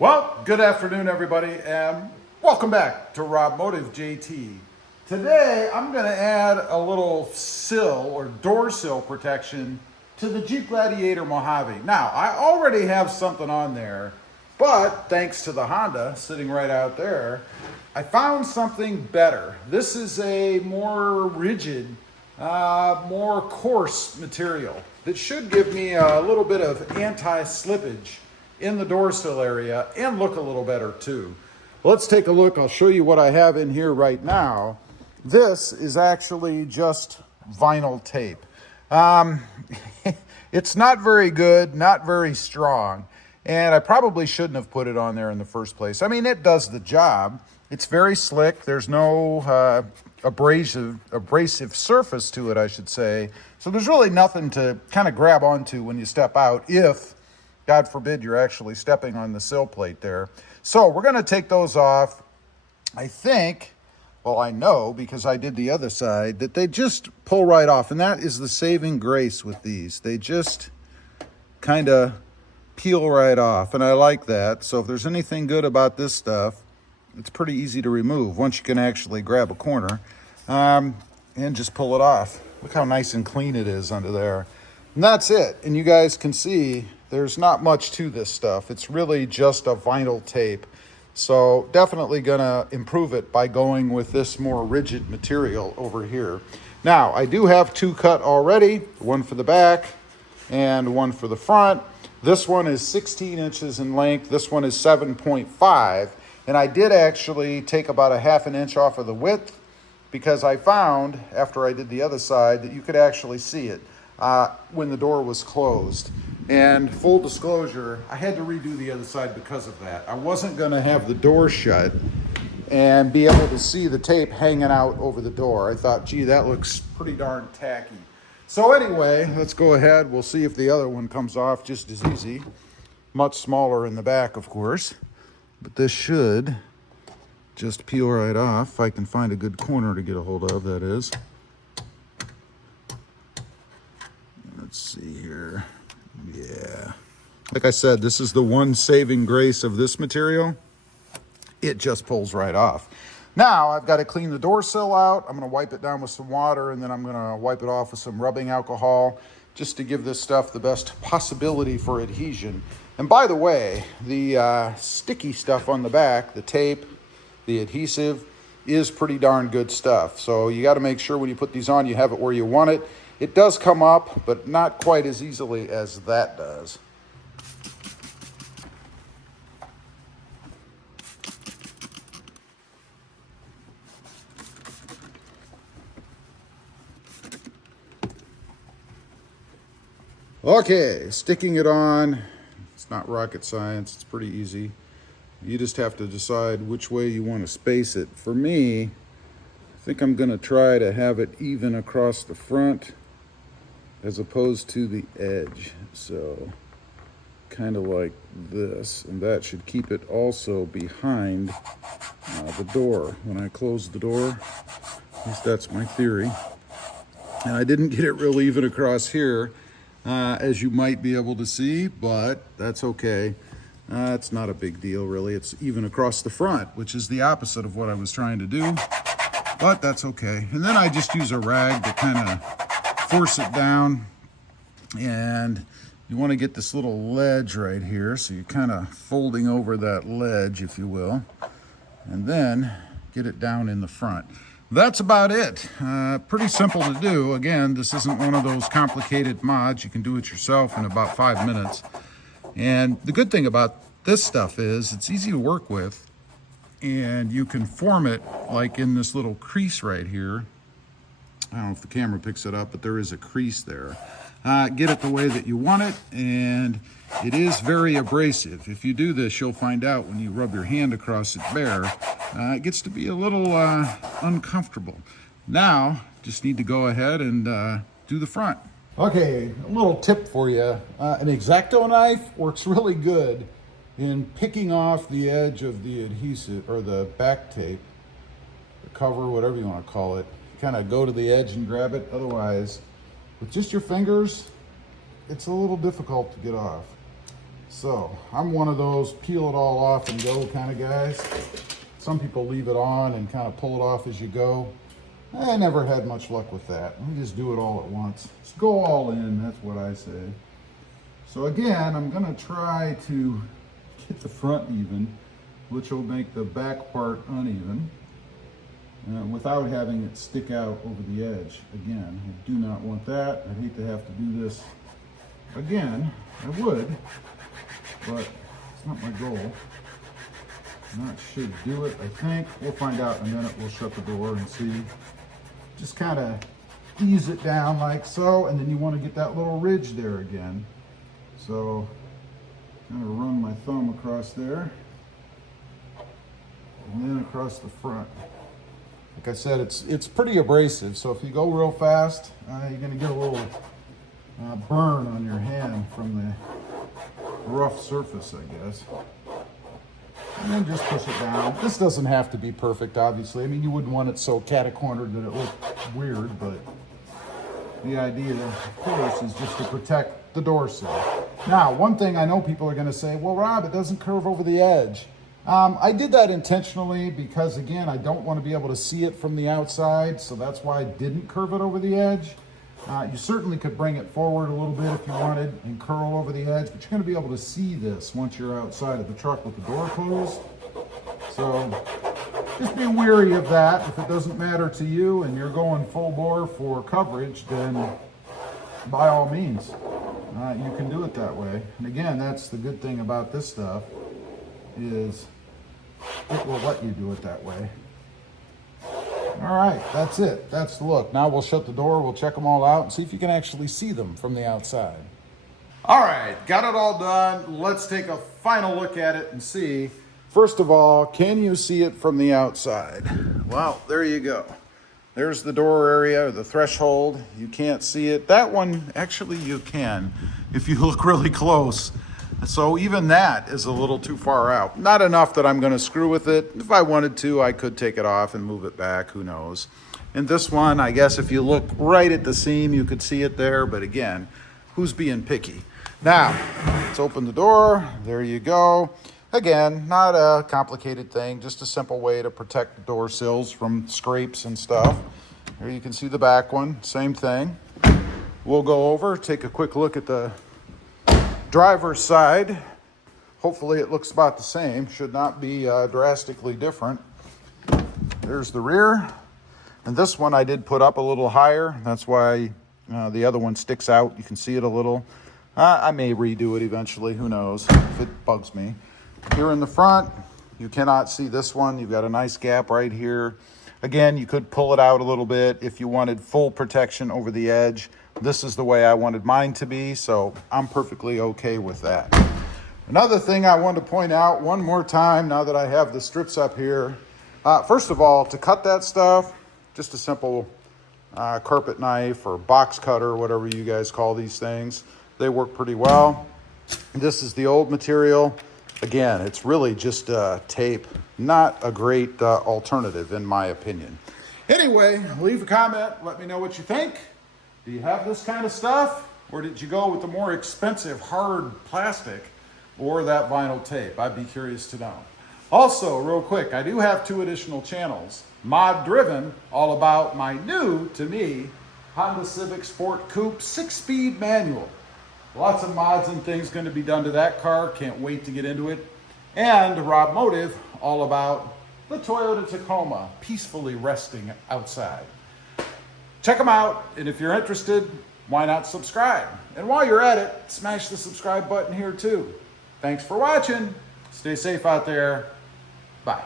Well, good afternoon, everybody, and welcome back to Automotive JT. Today, I'm going to add a little sill or door sill protection to the Jeep Gladiator Mojave. Now, I already have something on there, but thanks to the Honda sitting right out there, I found something better. This is a more rigid, more coarse material that should give me a little bit of anti-slippage in the door sill area and look a little better too. Let's take a look. I'll show you what I have in here right now. This is actually just vinyl tape. It's not very good, not very strong, and I probably shouldn't have put it on there in the first place. I mean, it does the job. It's very slick. There's no abrasive surface to it, I should say. So there's really nothing to kind of grab onto when you step out, if God forbid you're actually stepping on the sill plate there. So we're going to take those off. I think, well, I know because I did the other side, that they just pull right off. And that is the saving grace with these. They just kind of peel right off. And I like that. So if there's anything good about this stuff, it's pretty easy to remove once you can actually grab a corner and just pull it off. Look how nice and clean it is under there. And that's it. And you guys can see there's not much to this stuff. It's really just a vinyl tape. So definitely gonna improve it by going with this more rigid material over here. Now, I do have two cut already, one for the back and one for the front. This one is 16 inches in length. This one is 7.5. And I did actually take about a ½ inch off of the width because I found, after I did the other side, that you could actually see it when the door was closed. And full disclosure, I had to redo the other side because of that. I wasn't going to have the door shut and be able to see the tape hanging out over the door. I thought, gee, that looks pretty darn tacky. So anyway, let's go ahead. We'll see if the other one comes off just as easy. Much smaller in the back, of course. But this should just peel right off. If I can find a good corner to get a hold of, that is. Let's see here. Yeah. Like I said, this is the one saving grace of this material. It just pulls right off. Now, I've got to clean the door sill out. I'm going to wipe it down with some water, and then I'm going to wipe it off with some rubbing alcohol just to give this stuff the best possibility for adhesion. And by the way, the sticky stuff on the back, the tape, the adhesive, is pretty darn good stuff. So you got to make sure when you put these on, you have it where you want it. It does come up, but not quite as easily as that does. Okay, sticking it on. It's not rocket science. It's pretty easy. You just have to decide which way you want to space it. For me, I think I'm going to try to have it even across the front as opposed to the edge. So kind of like this, and that should keep it also behind the door when I close the door. At least that's my theory. And I didn't get it real even across here, as you might be able to see, but that's okay. It's not a big deal, really. It's even across the front, which is the opposite of what I was trying to do, but that's okay. And then I just use a rag to kind of force it down, and you want to get this little ledge right here, so you're kind of folding over that ledge, if you will, and then get it down in the front. That's about it. Pretty simple to do. Again, this isn't one of those complicated mods. You can do it yourself in about 5 minutes. And the good thing about this stuff is it's easy to work with, and you can form it like in this little crease right here. I don't know if the camera picks it up, but there is a crease there. Get it the way that you want it, and it is very abrasive. If you do this, you'll find out when you rub your hand across it bare, it gets to be a little uncomfortable. Now, just need to go ahead and do the front. Okay, a little tip for you. An X-Acto knife works really good in picking off the edge of the adhesive, or the back tape, the cover, whatever you want to call it. Kind of go to the edge and grab it. Otherwise, with just your fingers, it's a little difficult to get off. So I'm one of those peel it all off and go kind of guys. Some people leave it on and kind of pull it off as you go. I never had much luck with that. We just do it all at once. Just go all in, that's what I say. So again, I'm gonna try to get the front even, which will make the back part uneven, without having it stick out over the edge. Again, I do not want that. I'd hate to have to do this again. I would, but it's not my goal. That should do it, I think. We'll find out in a minute. We'll shut the door and see. Just kind of ease it down like so, and then you want to get that little ridge there again. So, kind of run my thumb across there, and then across the front. Like I said, it's pretty abrasive, so if you go real fast, you're going to get a little burn on your hand from the rough surface, I guess. And then just push it down. This doesn't have to be perfect, obviously. I mean, you wouldn't want it so cat-cornered that it looked weird, but the idea, of course, is just to protect the door sill. Now, one thing I know people are going to say, well, Rob, it doesn't curve over the edge. I did that intentionally because, again, I don't want to be able to see it from the outside, so that's why I didn't curve it over the edge. You certainly could bring it forward a little bit if you wanted and curl over the edge, but you're going to be able to see this once you're outside of the truck with the door closed. So just be wary of that. If it doesn't matter to you and you're going full bore for coverage, then by all means, you can do it that way. And again, that's the good thing about this stuff, is it will let you do it that way. All right, that's it. That's the look. Now we'll shut the door, we'll check them all out and see if you can actually see them from the outside. All right, got it all done. Let's take a final look at it and see. First of all, can you see it from the outside? Well, there you go. There's the door area, or the threshold. You can't see it. That one, actually you can, if you look really close. So even that is a little too far out. Not enough that I'm going to screw with it. If I wanted to, I could take it off and move it back. Who knows? And this one, I guess if you look right at the seam, you could see it there. But again, who's being picky? Now, let's open the door. There you go. Again, not a complicated thing. Just a simple way to protect the door sills from scrapes and stuff. Here you can see the back one. Same thing. We'll go over, take a quick look at the driver's side. Hopefully it looks about the same. Should not be drastically different. There's the rear. And this one I did put up a little higher. That's why the other one sticks out. You can see it a little. I may redo it eventually. Who knows if it bugs me. Here in the front, you cannot see this one. You've got a nice gap right here. Again, you could pull it out a little bit if you wanted full protection over the edge. This is the way I wanted mine to be, so I'm perfectly okay with that. Another thing I want to point out one more time now that I have the strips up here. First of all, to cut that stuff, just a simple carpet knife or box cutter, whatever you guys call these things. They work pretty well. This is the old material. Again, it's really just tape. Not a great alternative in my opinion. Anyway, leave a comment. Let me know what you think. Do you have this kind of stuff? Or did you go with the more expensive hard plastic or that vinyl tape? I'd be curious to know. Also, real quick, I do have 2 additional channels. Mod Driven, all about my new, to me, Honda Civic Sport Coupe 6-speed manual. Lots of mods and things going to be done to that car. Can't wait to get into it. And Automotive, all about the Toyota Tacoma, peacefully resting outside. Check them out, and if you're interested, why not subscribe? And while you're at it, smash the subscribe button here too. Thanks for watching. Stay safe out there. Bye.